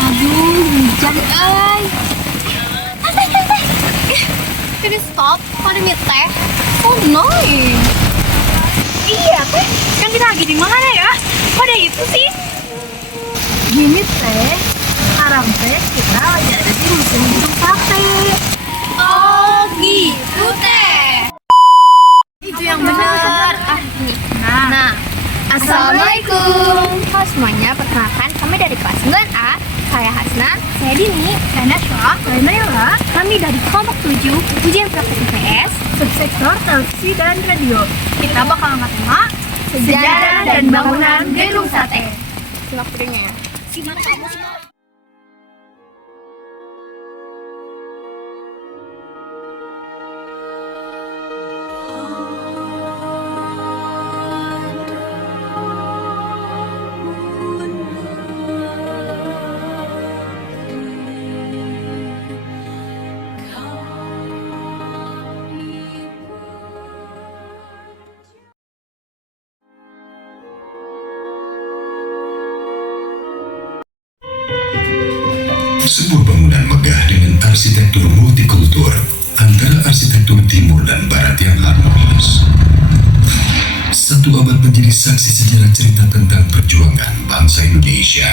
Aduh, hujan ay. Teh. Jadi stop, kok demi teh? So annoying. Iya teh, kan kita lagi di mana ya? Kok ada itu sih? Gini teh, sekarang teh kita lagi ada di musim gedung sate. Oh gitu teh. Itu yang benar. Nih. Nah, Assalamualaikum. Halo semuanya, perkenalkan kami dari kelas 9A. Saya Hasna, saya Dini, saya Nashwa, saya Naila. Kami dari kelompok 7 ujian praktek IPS, subsektor televisi dan radio. Kita bakal angkat tema sejarah dan bangunan gedung sate. Simak videonya. Simak kamu. Sebuah bangunan megah dengan arsitektur multikultur antara arsitektur timur dan barat yang harmonis. Satu abad menjadi saksi sejarah cerita tentang perjuangan bangsa Indonesia.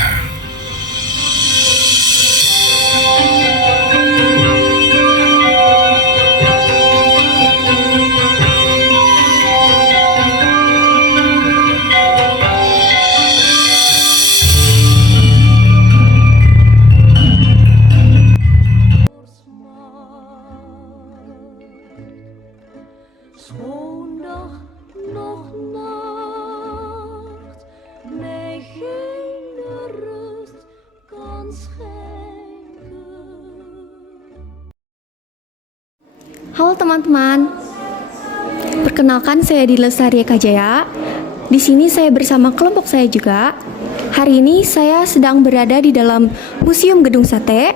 Zondag nog nacht, mij geen rust kan schenken. Halo teman-teman, perkenalkan saya Dila Lestari Kajaya. Di sini saya bersama kelompok saya juga. Hari ini saya sedang berada di dalam Museum Gedung Sate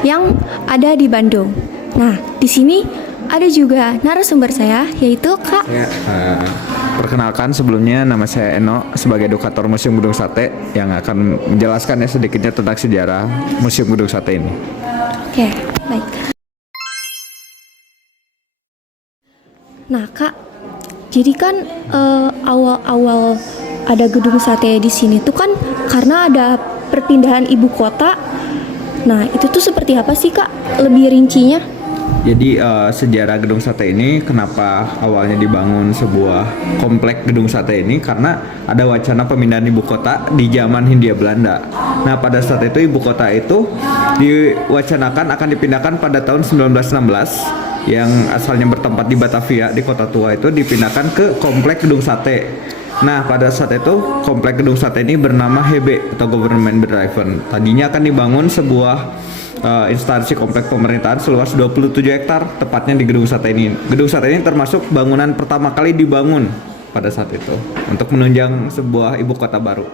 yang ada di Bandung. Nah, di sini ada juga narasumber saya, yaitu Kak. Ya, perkenalkan sebelumnya nama saya Eno sebagai edukator Museum Gedung Sate yang akan menjelaskan sedikitnya tentang sejarah Museum Gedung Sate ini. Oke, baik. Nah, Kak, jadi kan awal-awal ada gedung sate di sini tuh kan karena ada perpindahan ibu kota. Nah, itu tuh seperti apa sih, Kak? Lebih rincinya? Jadi sejarah Gedung Sate ini kenapa awalnya dibangun sebuah komplek Gedung Sate ini karena ada wacana pemindahan ibu kota di zaman Hindia Belanda. Nah, pada saat itu ibu kota itu diwacanakan akan dipindahkan pada tahun 1916 yang asalnya bertempat di Batavia di Kota Tua itu dipindahkan ke komplek Gedung Sate. Nah, pada saat itu komplek Gedung Sate ini bernama HB atau Government Bedrijven. Tadinya akan dibangun sebuah instansi komplek pemerintahan seluas 27 hektar tepatnya di Gedung Sate ini. Gedung Sate ini termasuk bangunan pertama kali dibangun pada saat itu untuk menunjang sebuah ibu kota baru.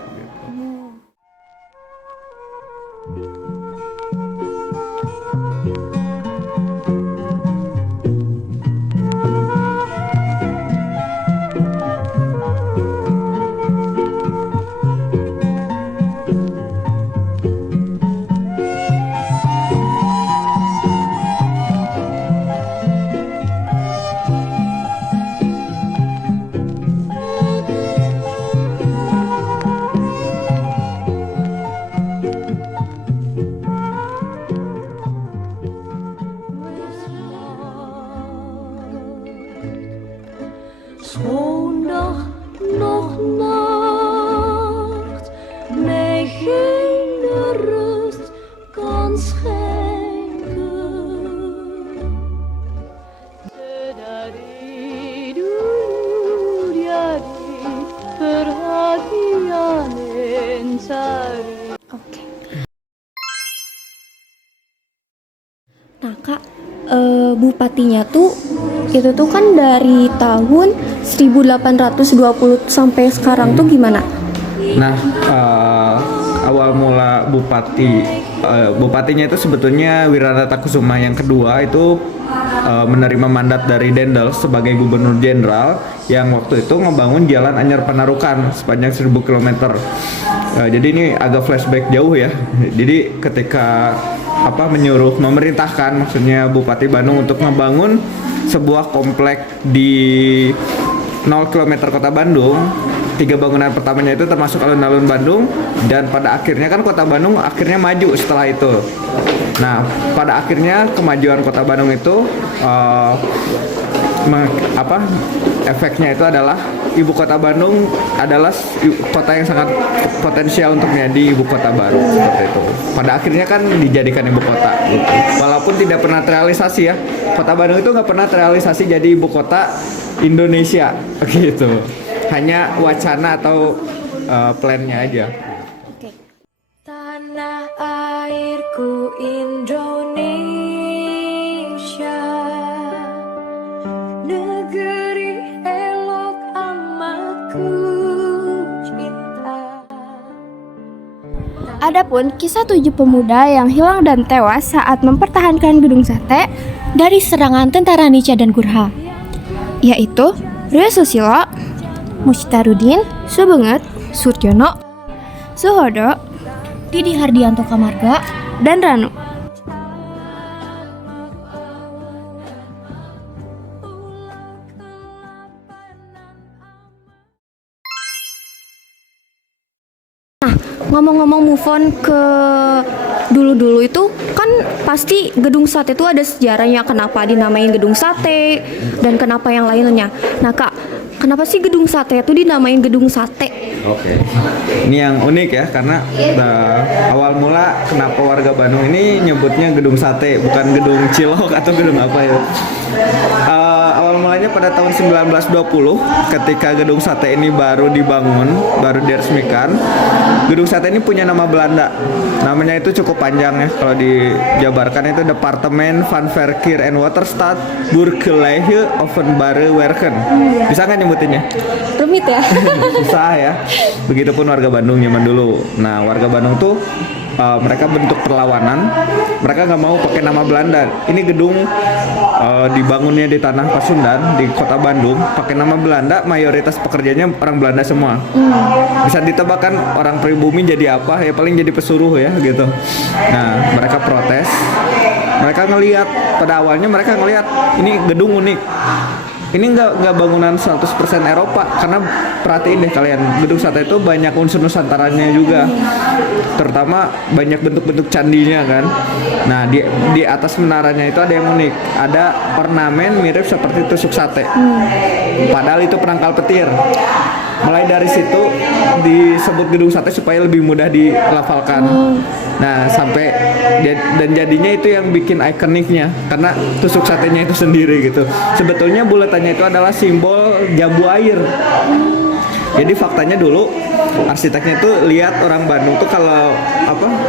Zondag nog nacht, mij geen rust kan schenken. Perhatian mencari. Oke. Nah, Kak, bupatinya tuh itu tuh kan dari tahun 1820 sampai sekarang tuh gimana? Nah, awal mula bupatinya itu sebetulnya Wiranata Kusuma yang kedua itu menerima mandat dari Dendels sebagai gubernur jenderal yang waktu itu ngebangun jalan Anyar Panarukan sepanjang 1000 km. Jadi ini agak flashback jauh ya. Jadi ketika memerintahkan maksudnya Bupati Bandung untuk ngebangun sebuah komplek di 0 km kota Bandung. 3 bangunan pertamanya itu termasuk alun-alun Bandung, dan pada akhirnya kan kota Bandung akhirnya maju setelah itu. Nah, pada akhirnya kemajuan kota Bandung itu efeknya itu adalah ibu kota Bandung adalah kota yang sangat potensial untuk menjadi ibu kota baru seperti itu. Pada akhirnya kan dijadikan ibu kota gitu. Walaupun tidak pernah terrealisasi ya. Kota Bandung itu nggak pernah terrealisasi jadi ibu kota Indonesia gitu. Hanya wacana atau plannya aja. Tanah airku Indonesia, negeri elok amat ku cinta. Adapun kisah 7 pemuda yang hilang dan tewas saat mempertahankan gedung sate Dari serangan tentara Nica dan Gurha, yaitu Rio Susilo, Mustarudin, Subenget, Surjono, Suhodo, Didi Hardianto Kamarga, dan Ranu. ngomong-ngomong move on ke dulu-dulu itu kan pasti gedung sate itu ada sejarahnya, kenapa dinamain gedung sate dan kenapa yang lainnya. Nah Kak, kenapa sih gedung sate itu dinamain gedung sate? Oke. Ini yang unik ya, karena awal mula kenapa warga Bandung ini nyebutnya gedung sate, bukan gedung cilok atau gedung apa ya. Awal mulanya pada tahun 1920 ketika gedung sate ini baru dibangun, baru diresmikan. Gedung sate ini punya nama Belanda. Namanya itu cukup panjang ya, kalau dijabarkan itu Departemen van Verkeer en Waterstaat Burgerlijke Openbare Werken. Bisa nggak nyebutinnya? Rumit ya? Susah ya. Begitupun warga Bandung zaman dulu. Nah, warga Bandung tuh mereka bentuk perlawanan. Mereka nggak mau pakai nama Belanda. Ini gedung dibangunnya di tanah Pasundan di kota Bandung pakai nama Belanda, mayoritas pekerjanya orang Belanda semua. Bisa ditebak kan orang pribumi jadi apa? Ya paling jadi pesuruh ya gitu. Nah, mereka protes. Mereka ngelihat, pada awalnya mereka ngelihat ini gedung unik. Ini nggak bangunan 100% Eropa, karena perhatiin deh kalian, gedung sate itu banyak unsur Nusantaranya juga, terutama banyak bentuk-bentuk candinya kan. Nah di atas menaranya itu ada yang unik, ada ornamen mirip seperti tusuk sate, padahal itu penangkal petir. Mulai dari situ disebut gedung sate supaya lebih mudah dilafalkan. Nah sampai dan jadinya itu yang bikin ikoniknya, karena tusuk satenya itu sendiri gitu. Sebetulnya buletannya itu adalah simbol jambu air. Jadi faktanya dulu arsiteknya itu lihat orang Bandung tuh kalau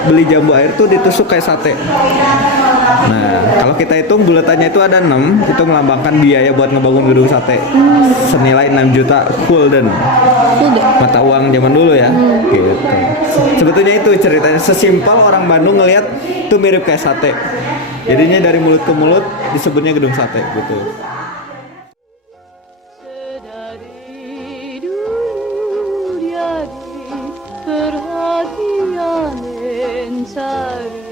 beli jambu air tuh ditusuk kayak sate. Nah, kalau kita hitung buletannya itu ada 6, itu melambangkan biaya buat ngebangun gedung sate. Senilai 6 juta gulden. Mata uang zaman dulu ya. Gitu. Sebetulnya itu ceritanya, sesimpel orang Bandung ngelihat tuh mirip kayak sate. Jadinya dari mulut ke mulut disebutnya gedung sate gitu. Sedari dulu jadi perhatian mencari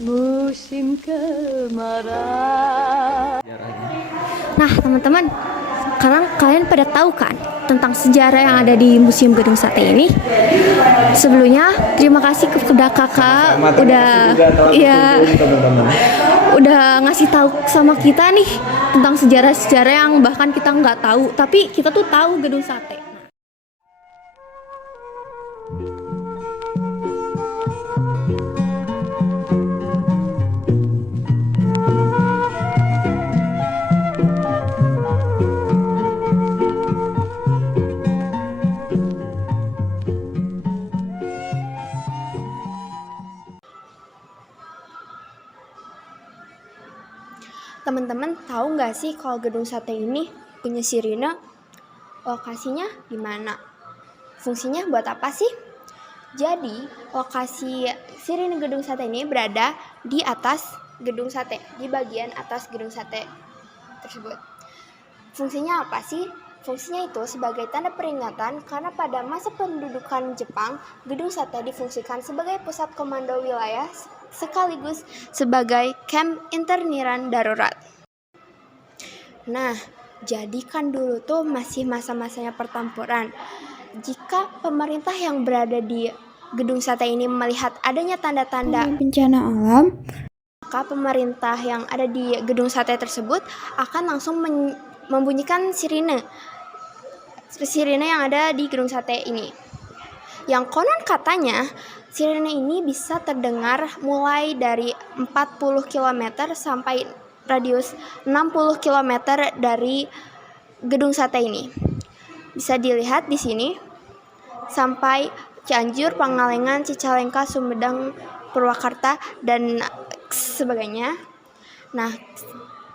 musim kemarau. Nah teman-teman, sekarang kalian pada tahu kan tentang sejarah yang ada di Museum Gedung Sate ini? Sebelumnya terima kasih kepada kakak udah ngasih tahu sama kita nih tentang sejarah-sejarah yang bahkan kita nggak tahu, tapi kita tuh tahu Gedung Sate. Teman-teman tahu nggak sih kalau gedung sate ini punya sirine? Lokasinya di mana? Fungsinya buat apa sih? Jadi, lokasi sirine gedung sate ini berada di atas gedung sate, di bagian atas gedung sate tersebut. Fungsinya apa sih? Fungsinya itu sebagai tanda peringatan karena pada masa pendudukan Jepang, gedung sate difungsikan sebagai pusat komando wilayah sekaligus sebagai camp interniran darurat. Nah, jadi kan dulu tuh masih masa-masanya pertempuran. Jika pemerintah yang berada di gedung sate ini melihat adanya tanda-tanda bencana alam, maka pemerintah yang ada di gedung sate tersebut akan langsung membunyikan sirine yang ada di gedung sate ini. Yang konon katanya sirine ini bisa terdengar mulai dari 40 km sampai radius 60 km dari gedung sate ini. Bisa dilihat di sini sampai Cianjur, Pangalengan, Cicalengka, Sumedang, Purwakarta dan sebagainya. Nah,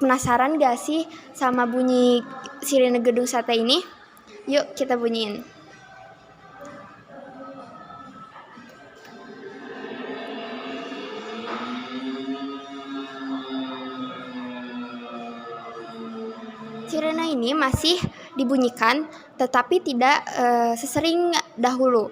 penasaran gak sih sama bunyi sirine gedung sate ini? Yuk kita bunyiin. Sirine ini masih dibunyikan, tetapi tidak sesering dahulu.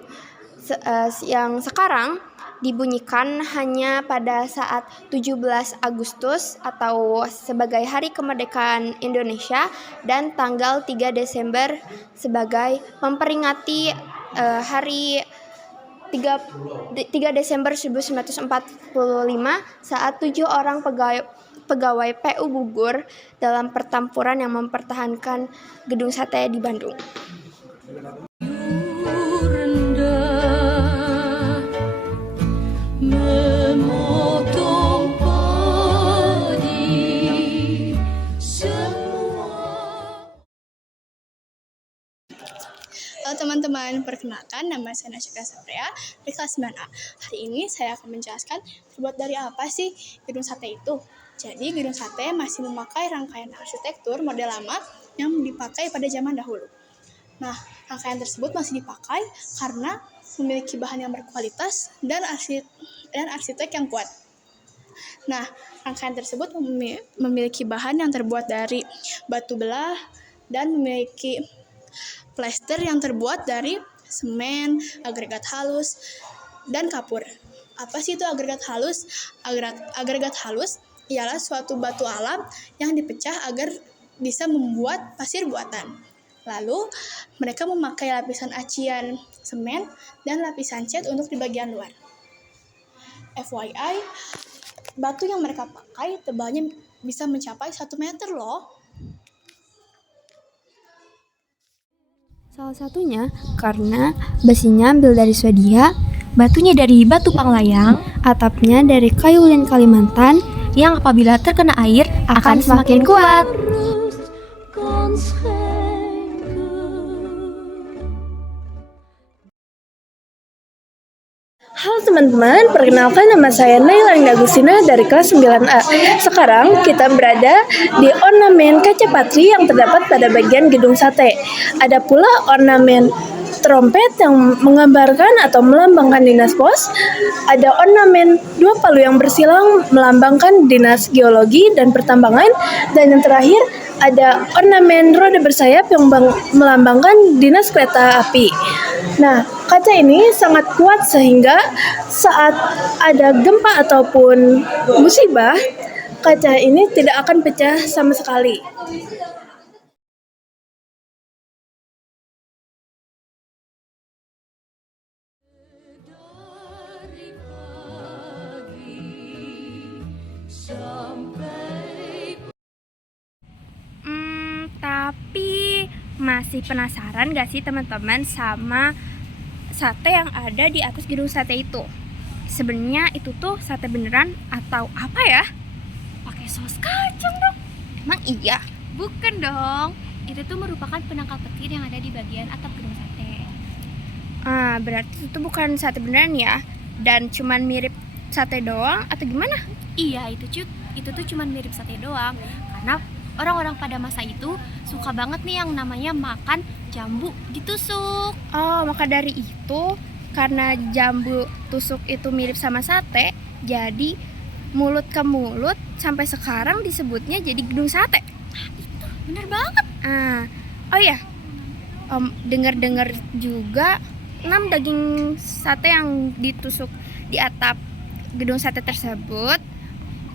Yang sekarang dibunyikan hanya pada saat 17 Agustus atau sebagai Hari Kemerdekaan Indonesia dan tanggal 3 Desember sebagai memperingati hari 3 Desember 1945 saat 7 orang pegawai PU gugur dalam pertempuran yang mempertahankan gedung sate di Bandung. Halo teman-teman, perkenalkan nama saya Nasyika Sapria dari kelas 9A. Hari ini saya akan menjelaskan terbuat dari apa sih gedung sate itu. Jadi gedung sate masih memakai rangkaian arsitektur model lama yang dipakai pada zaman dahulu. Nah, rangkaian tersebut masih dipakai karena memiliki bahan yang berkualitas dan arsitek yang kuat. Nah, rangkaian tersebut memiliki bahan yang terbuat dari batu belah dan memiliki plester yang terbuat dari semen, agregat halus, dan kapur. Apa sih itu agregat halus? Agregat halus ialah suatu batu alam yang dipecah agar bisa membuat pasir buatan. Lalu, mereka memakai lapisan acian semen dan lapisan cat untuk di bagian luar. FYI, batu yang mereka pakai tebalnya bisa mencapai 1 meter loh. Salah satunya karena besinya ambil dari Swedia, batunya dari batu Panglayang, atapnya dari kayu lin Kalimantan yang apabila terkena air akan semakin kuat. Halo teman-teman, perkenalkan nama saya Naila Agustina dari kelas 9A. Sekarang kita berada di ornamen kaca patri yang terdapat pada bagian gedung sate. Ada pula ornamen trompet yang menggambarkan atau melambangkan dinas pos. Ada ornamen 2 palu yang bersilang melambangkan dinas geologi dan pertambangan. Dan yang terakhir ada ornamen roda bersayap yang melambangkan dinas kereta api. Nah, kaca ini sangat kuat sehingga saat ada gempa ataupun musibah, kaca ini tidak akan pecah sama sekali. Tapi masih penasaran gak sih teman-teman sama sate yang ada di atas gedung sate itu? Sebenarnya itu tuh sate beneran atau apa ya? Pakai saus kacang dong? Emang iya? Bukan dong, itu tuh merupakan penangkal petir yang ada di bagian atap gedung sate. Berarti itu bukan sate beneran ya? Dan cuman mirip sate doang atau gimana? Iya, itu tuh cuman mirip sate doang. Karena orang-orang pada masa itu suka banget nih yang namanya makan jambu ditusuk. Oh, maka dari itu karena jambu tusuk itu mirip sama sate, jadi mulut ke mulut sampai sekarang disebutnya jadi gedung sate. Bener banget. Oh ya, dengar-dengar juga 6 daging sate yang ditusuk di atap gedung sate tersebut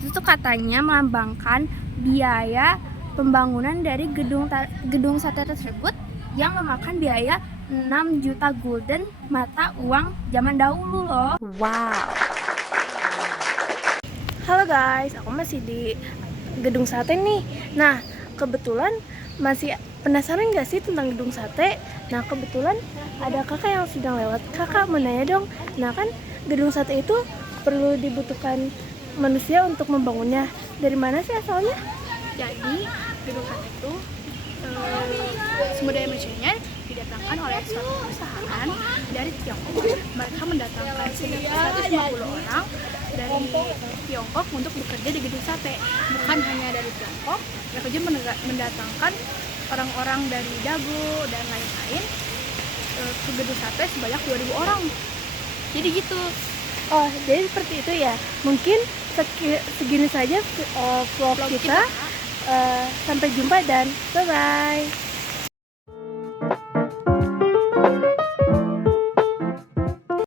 itu tuh katanya melambangkan biaya pembangunan dari gedung sate tersebut yang memakan biaya 6 juta gulden mata uang zaman dahulu loh. Halo guys, aku masih di gedung sate nih. Nah, kebetulan masih penasaran gak sih tentang gedung sate? Nah, kebetulan ada kakak yang sedang lewat. Kakak mau nanya dong, nah kan gedung sate itu perlu dibutuhkan manusia untuk membangunnya. Dari mana sih asalnya? Jadi gedung sate itu sumber daya manusianya didatangkan oleh suatu perusahaan dari Tiongkok. Mereka mendatangkan 150 orang dari Tiongkok untuk bekerja di gedung sate. Bukan hanya dari Tiongkok, mereka juga mendatangkan orang-orang dari Dago dan lain-lain ke gedung sate sebanyak 2.000 orang. Jadi gitu. Oh, jadi seperti itu ya. Mungkin segini saja vlog kita. Sampai jumpa dan bye-bye.